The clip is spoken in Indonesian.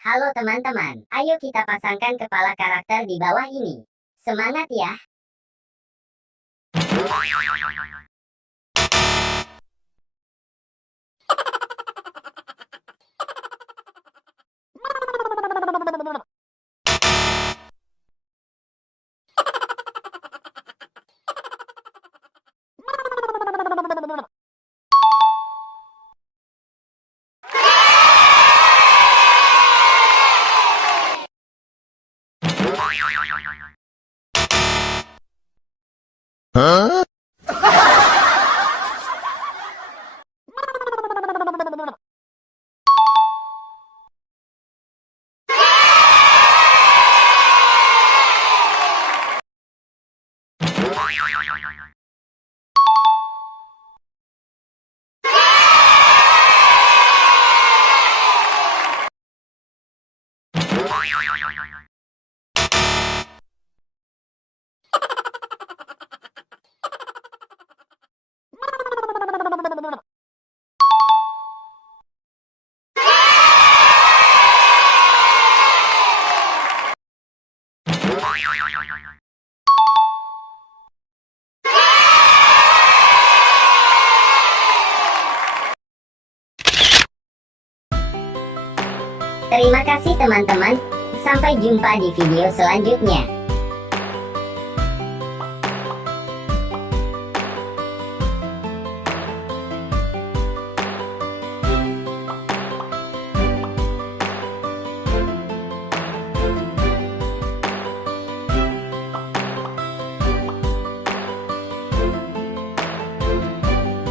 Halo teman-teman, ayo kita pasangkan kepala karakter di bawah ini. Semangat ya! Huh? Terima kasih teman-teman, sampai jumpa di video selanjutnya.